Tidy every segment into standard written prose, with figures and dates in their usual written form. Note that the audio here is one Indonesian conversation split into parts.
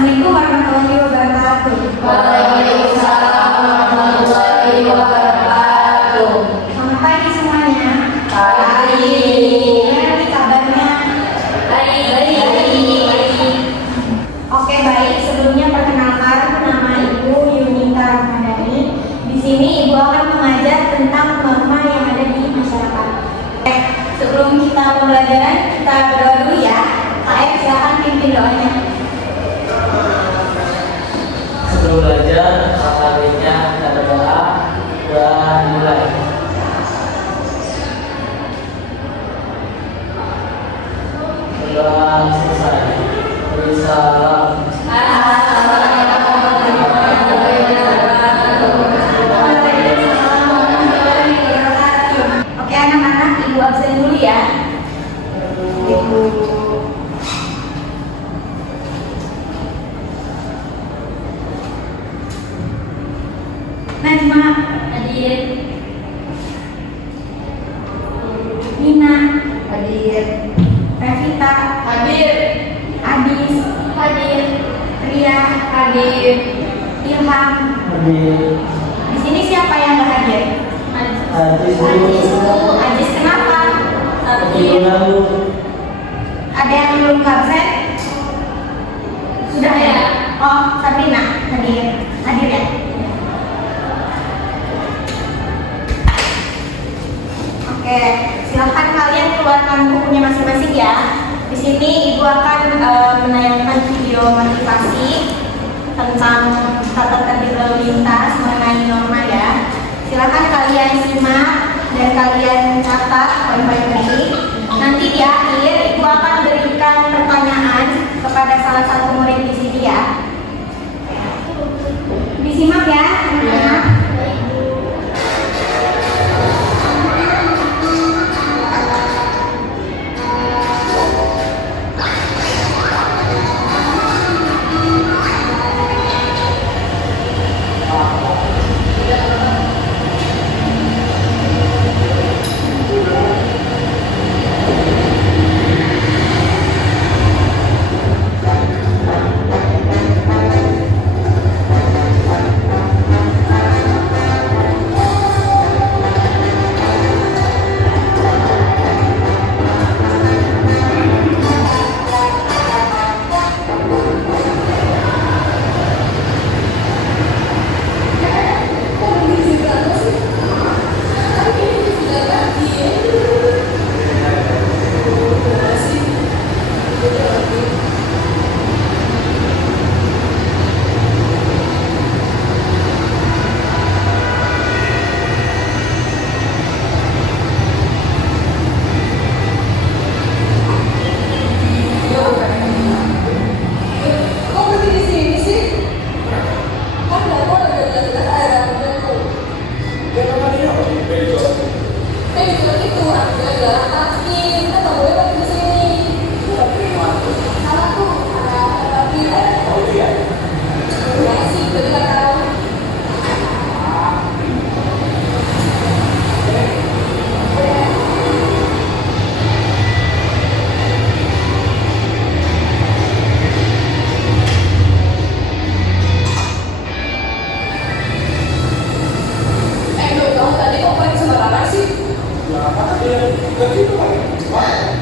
Assalamualaikum warahmatullahi wabarakatuh. Waalaikumsalam warahmatullahi wabarakatuh. Selamat pagi semuanya. Pagi. Gimana nih kabarnya? Baik. Oke, baik. Sebelumnya perkenalkan, nama Ibu Yunita Rahmadani. Di sini Ibu akan mengajar tentang norma yang ada di masyarakat. Sebelum kita pembelajaran, kita berdoa dulu ya. Kak, silakan pimpin doanya. Sebelum belajar, harinya kita berdoa dan mulai. Berdoa selesai. Salam. Oke anak-anak, Ibu absen dulu ya. Ibu. Najma, Hadir. Nina, hadir. Revita, Hadir. Adis, Hadir. Ria, Hadir. Ilham. Hadir. Di sini siapa yang nggak hadir? Hadir. Ajis kenapa? Hadir. Ada yang belum absen? Sudah ya? Oh, Sabrina hadir. Hadir ya? Oke, silakan kalian keluarkan bukunya masing-masing ya. Di sini Ibu akan menayangkan video motivasi tentang tata tertib lalu lintas mengenai norma ya. Silakan kalian simak dan kalian catat poin-poin penting. Nanti di akhir Ibu akan berikan pertanyaan kepada salah satu murid di sini ya. Disimak ya, anak-anak.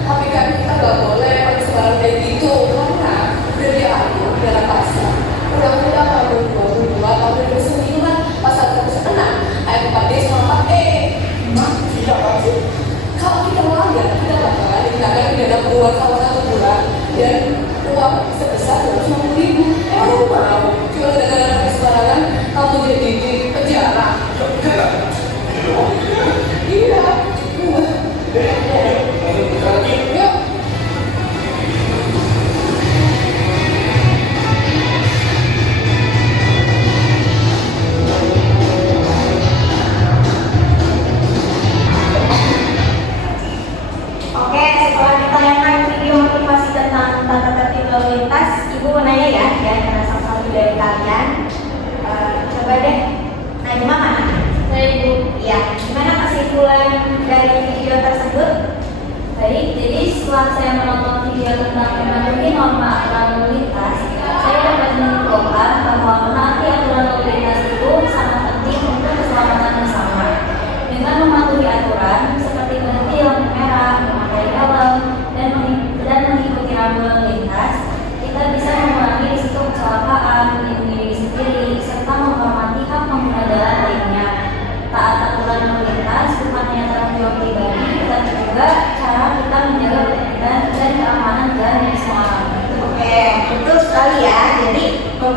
Tapi kan kita nggak boleh pakai sembarang kayak gitu karena udah diatur dalam pasal Undang-Undang Nomor 22 Tahun 2009 Pasal 106 Ayat 4D sama 4E. Kalau kita melanggar, kita bakalan dikenakan pidana kurungan selama 1 bulan dan uang sebesar 250.000. Emang lu mau cuma gara-gara pakai sembarangan kamu jadi di penjara? Iya. Yuk. Oke, setelah ditayangkan video motivasi tentang tata tertib lalu lintas, Ibu mau nanya ya, karena salah satu dari kalian. Coba deh, Najma mana? Saya Ibu. Iya, gimana kesimpulan dari video tersebut? Baik, jadi setelah saya menonton video tentang mematuhi norma lalu lintas, saya dapat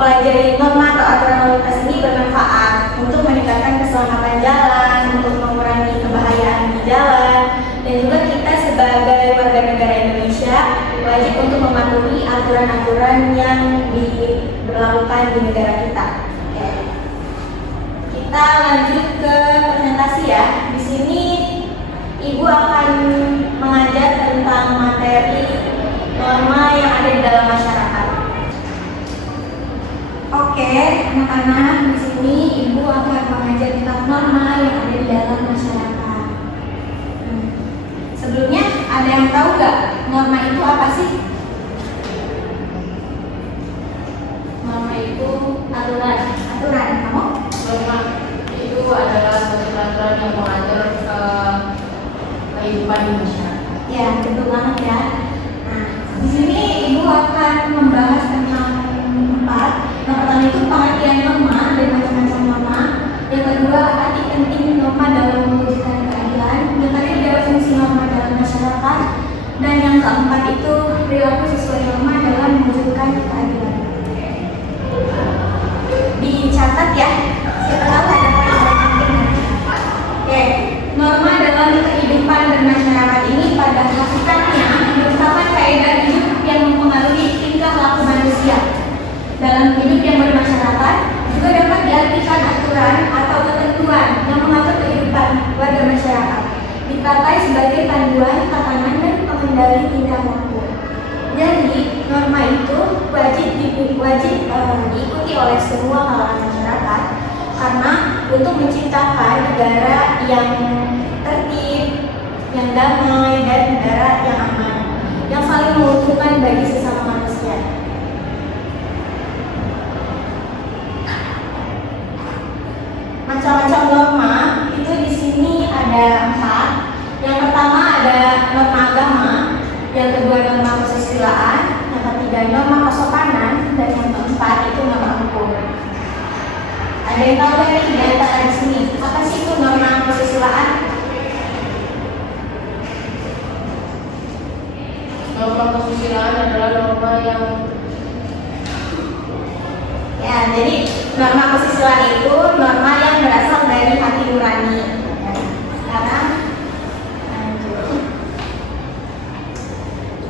mempelajari norma atau aturan lalu lintas ini bermanfaat untuk meningkatkan keselamatan jalan, untuk mengurangi kebahayaan di jalan, dan juga kita sebagai warga negara Indonesia wajib untuk mematuhi aturan-aturan yang diberlakukan di negara kita. Oke. Kita lanjut ke presentasi ya. Di sini Ibu akan mengajar tentang materi norma yang ada di dalam masyarakat. Oke, anak-anak, di sini Ibu akan mengajar tentang norma yang ada di dalam masyarakat. Sebelumnya, ada yang tahu nggak norma itu apa sih? Norma itu aturan. Aturan, kamu? Norma itu adalah suatu peraturan yang mengatur kehidupan di masyarakat. Ya, betul banget ya. Nah, di sini Ibu akan membahas tentang empat. Yang pertama itu pengertian norma dan macam-macam norma. Yang kedua, arti penting norma dalam mewujudkan keadilan. Yang ketiga, fungsi norma dalam masyarakat. Dan yang keempat itu perilaku sesuai norma dalam mewujudkan keadilan. Dicatat ya. Siapa tahu ada poin-poin penting. Oke, norma dalam kehidupan bermasyarakat ini pada hakikatnya merupakan kaidah hidup yang mempengaruhi tingkah laku manusia. Dalam hidup yang bermasyarakat juga dapat diartikan aturan atau ketentuan yang mengatur kehidupan warga masyarakat, dipakai sebagai panduan, tatanan, dan pengendali tingkah laku. Jadi norma itu wajib diikuti oleh semua kalangan masyarakat karena untuk menciptakan negara yang tertib, yang damai, dan negara yang aman, yang saling menguntungkan bagi sesama manusia. Macam-macam norma itu di sini ada 4. Yang pertama ada norma agama, yang kedua norma kesusilaan, yang ketiga norma kesopanan, dan yang keempat itu norma hukum. Ada yang tahu dari di antara di sini apa sih itu norma kesusilaan? Norma kesusilaan adalah norma yang Jadi norma kesusilaan itu norma yang berasal dari hati nurani. Sekarang lanjut.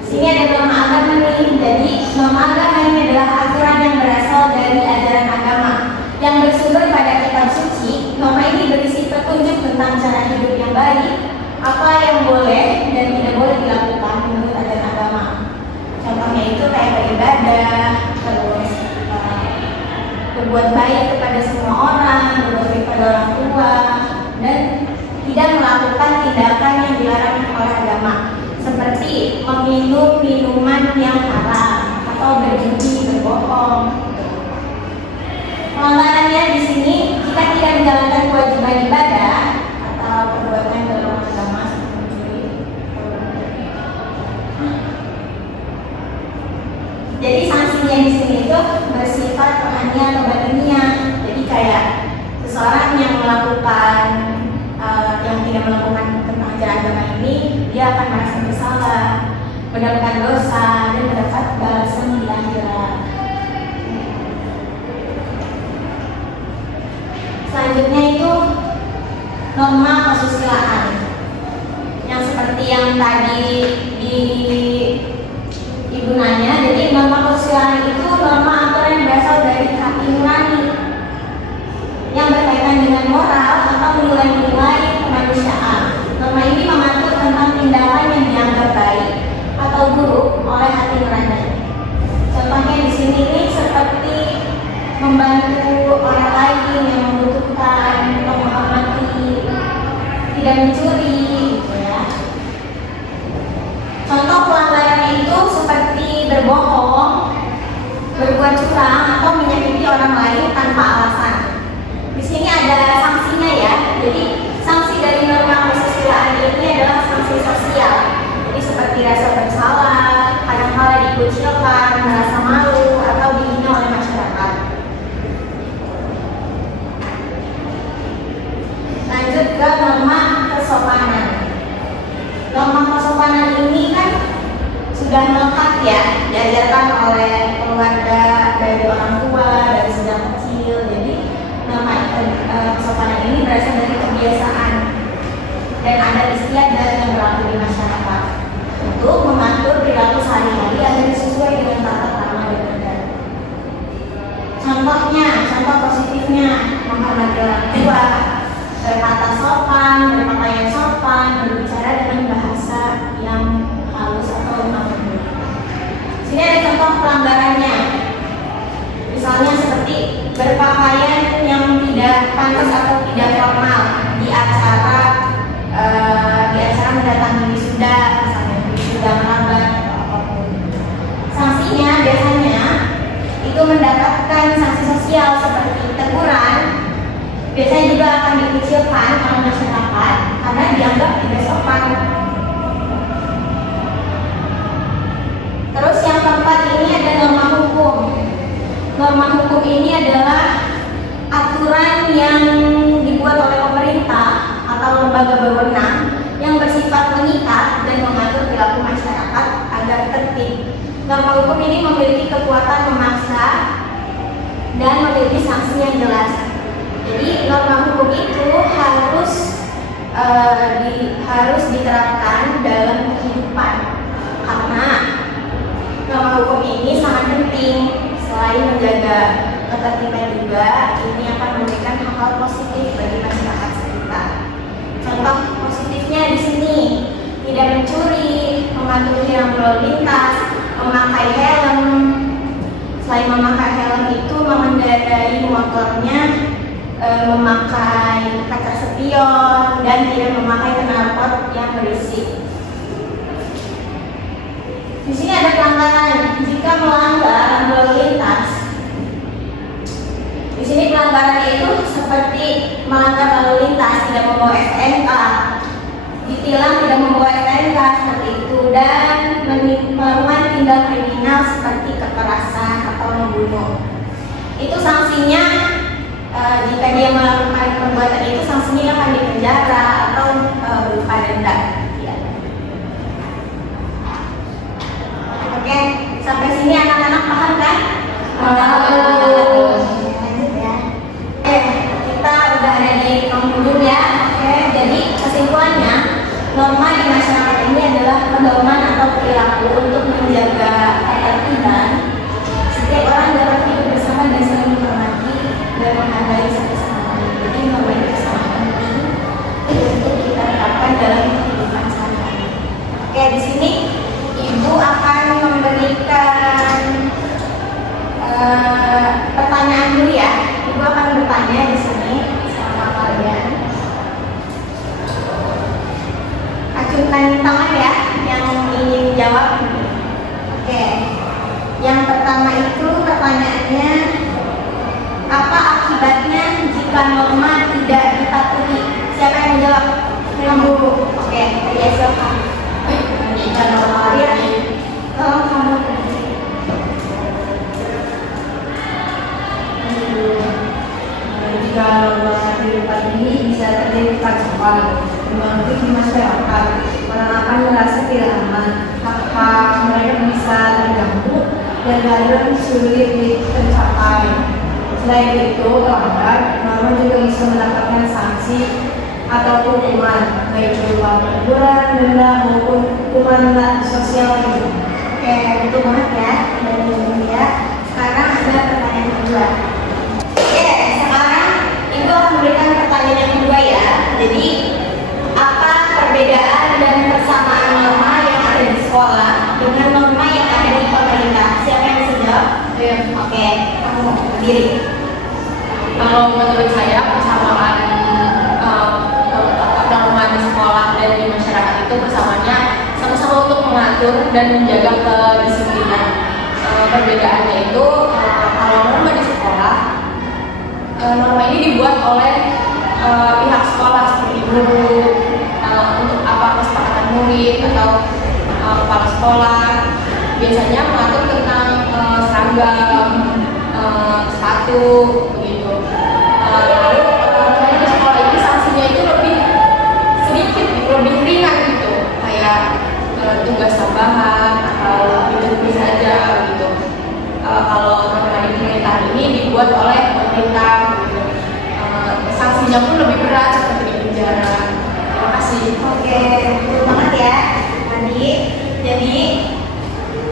Sini ada norma agama nih. Jadi norma agama ini adalah aturan yang berasal dari ajaran agama yang bersumber pada kitab suci. Norma ini berisi petunjuk tentang cara hidup yang baik, apa yang boleh dan tidak boleh dilakukan menurut ajaran agama. Contohnya itu kayak beribadah, terus berbuat baik kepada semua orang, berbuat baik pada orang tua, dan tidak melakukan tindakan yang dilarang oleh agama, seperti meminum minuman yang haram atau berjudi, berbohong. Pelanggarannya di sini, jika tidak menjalankan kewajiban ibadah atau perbuatan dalam agama seperti jadi sanksinya di sini itu bersifat rohania atau batiniah. Jadi kayak seseorang yang melakukan yang tidak melakukan tentang ajaran agama ini, dia akan merasa bersalah, mendapatkan dosa, dan mendapat balasan di akhirat. Selanjutnya itu norma kesusilaan, yang seperti yang tadi di Ibu nanya. Jadi norma kesusilaan itu norma aturan yang berasal dari hati nurani yang berkaitan dengan moral atau nilai-nilai kemanusiaan. Norma ini mengatur tentang tindakan yang dianggap baik atau buruk oleh hati nurani. Contohnya di sini nih seperti membantu orang lain yang membutuhkan, menghormati, tidak mencuri, gitu ya. Contoh pelanggarannya itu seperti berbohong, berbuat curang, atau menyakiti orang lain tanpa alasan. Di sini ada sanksinya ya. Jadi sanksi dari norma kesusilaan ini adalah sanksi sosial. Jadi seperti rasa bersalah, kadang-kala dikucilkan, merasa malu, atau dihina oleh masyarakat. Lanjut ke norma kesopanan. Norma kesopanan ini kan sudah melekat ya, diajarkan oleh keluarga, dari orang tua, contoh positifnya menghormati orang tua, berkata sopan, berpakaian sopan, berbicara dengan bahasa yang halus atau lembut. Sini ada contoh pelanggarannya. Misalnya seperti berpakaian yang tidak pantas atau tidak formal di acara mendatangi wisuda, misalnya wisuda melambat atau apapun. Sanksinya biasanya itu mendapatkan sanksi sosial seperti teguran. Biasanya juga akan dikucilkan oleh masyarakat karena dianggap tidak sopan. Terus yang keempat ini ada norma hukum. Norma hukum ini adalah aturan yang dibuat oleh pemerintah atau lembaga berwenang yang bersifat mengikat dan mengatur perilaku masyarakat agar tertib. Norma hukum ini memiliki kekuatan memaksa dan memiliki sanksi yang jelas. Jadi norma hukum itu harus diterapkan dalam kehidupan, karena norma hukum ini sangat penting. Selain menjaga ketertiban juga, ini akan memberikan hal-hal positif bagi masyarakat sekitar. Contoh positifnya di sini, tidak mencuri, mematuhi lampu lalu lintas, memakai helm. Selain memakai helm itu mengendarai motornya memakai kaca spion dan tidak memakai knalpot yang berisik. Di sini ada pelanggaran jika melanggar lampu lalu lintas. Di sini pelanggaran itu seperti melanggar lalu lintas, tidak membawa STNK, ditilang tidak membawa STNK seperti itu, dan melakukan tindak kriminal seperti kekerasan atau membunuh. Itu sanksinya jika dia melakukan perbuatan itu sanksinya akan dipenjara atau berupa denda. Ya. Oke, sampai sini anak-anak paham kan? Lanjut ya. Kita udah ada di penghujung ya. Oke, jadi kesimpulannya norma di masyarakat ini adalah pedoman atau perilaku untuk menjaga ketertiban. Setiap orang dapat hidup bersama dan saling menghormati dan menghargai satu sama lain. Jadi norma itu sangat penting untuk kita terapkan dalam kehidupan sehari-hari. Oke, di sini Ibu akan memberikan pertanyaan dulu ya. Ibu akan bertanya di sini sama kalian. Acungkan tangan ya yang ingin jawab. Oke. Yang pertama itu pertanyaannya, apa akibatnya jika norma tidak dipatuhi? Siapa yang menjawab? Kamu. Oke, ya silakan. Jika norma tolong kamu. Jika norma kehidupan ini bisa terjadi kekacauan, mempengaruhi di masyarakat, orang akan merasa tidak aman, hak-hak mereka bisa terganggu dan keadilan sulit tercapai. Selain itu, pelanggar norma juga bisa mendapatkan sanksi atau hukuman, baik berupa teguran, denda maupun hukuman sosial lainnya. Oke, betul banget ya. Dan ya, sekarang ada pertanyaan kedua. Oke, sekarang Ibu akan memberikan pertanyaan yang kedua ya. Jadi, apa perbedaan dan persamaan norma yang ada di sekolah dengan norma yang ada di pemerintah? Siapa yang bisa jawab? Oke, kamu berdiri. Kalau menurut saya persamaan norma di sekolah dan di masyarakat itu persamaannya sama-sama untuk mengatur dan menjaga kedisiplinan. Perbedaannya itu kalau norma di sekolah, norma ini dibuat oleh pihak sekolah seperti guru untuk kesepakatan murid atau kepala sekolah. Biasanya mengatur tentang seragam, sepatu, begitu. Lalu di sekolah ini sanksinya itu lebih sedikit, lebih ringan gitu, kayak tugas tambahan atau itu saja gitu. Kalau norma di pemerintahan ini dibuat oleh pemerintah, gitu. Sanksinya pun lebih berat seperti di penjara. Terima kasih. Oke, betul banget ya. Tadi, jadi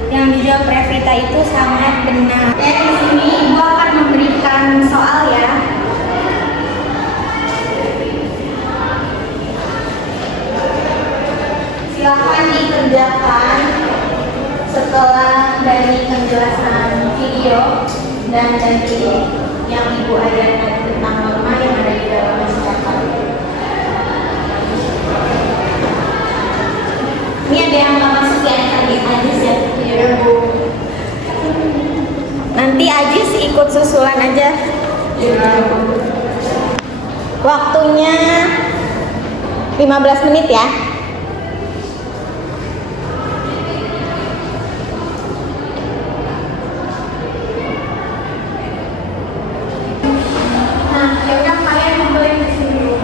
yang dijawab Revita itu sangat benar. Di sini Ibu akan memberikan video dan dari yang Ibu ajarkan tentang norma yang ada di dalam masyarakat. Ini ada yang nggak masuk ya, tadi Ajis ya. Iya Bu. Nanti Ajis ikut susulan aja. Waktunya 15 menit ya. Nah, yaudah kalian kumpulin di sini dulu.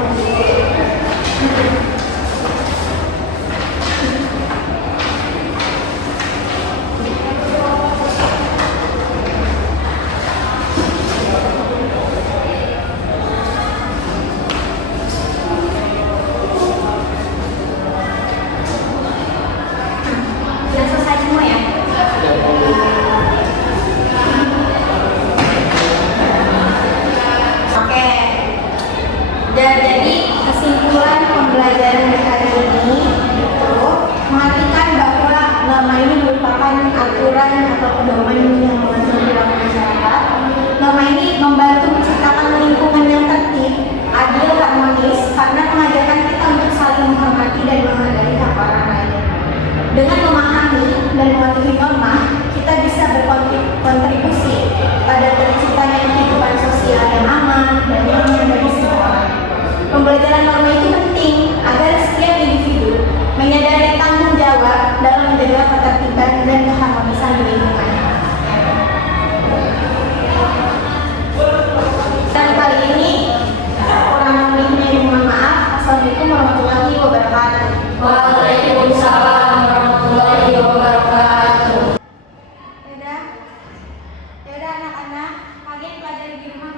Sudah selesai semua ya? Oke. Dan jadi kesimpulan pembelajaran di hari ini itu mengartikan bahwa norma ini merupakan aturan atau pedoman yang mengatur perilaku masyarakat. Norma ini membantu menciptakan lingkungan yang tertib, adil, harmonis karena mengajarkan kita untuk saling menghormati dan menghargai hak orang lain. Dengan memahami dan mematuhi norma, kita bisa berkontribusi pada terciptanya kehidupan sosial yang aman dan nyaman bagi semua orang. Pembelajaran norma itu penting agar setiap individu menyadari tanggung jawab dalam menjaga ketertiban dan keharmonisan di lingkungan. Dan kali ini kurang lebihnya mohon maaf. Assalamualaikum warahmatullahi wabarakatuh. Waalaikumsalam warahmatullahi wabarakatuh. Yaudah anak-anak, kalian pelajari di rumah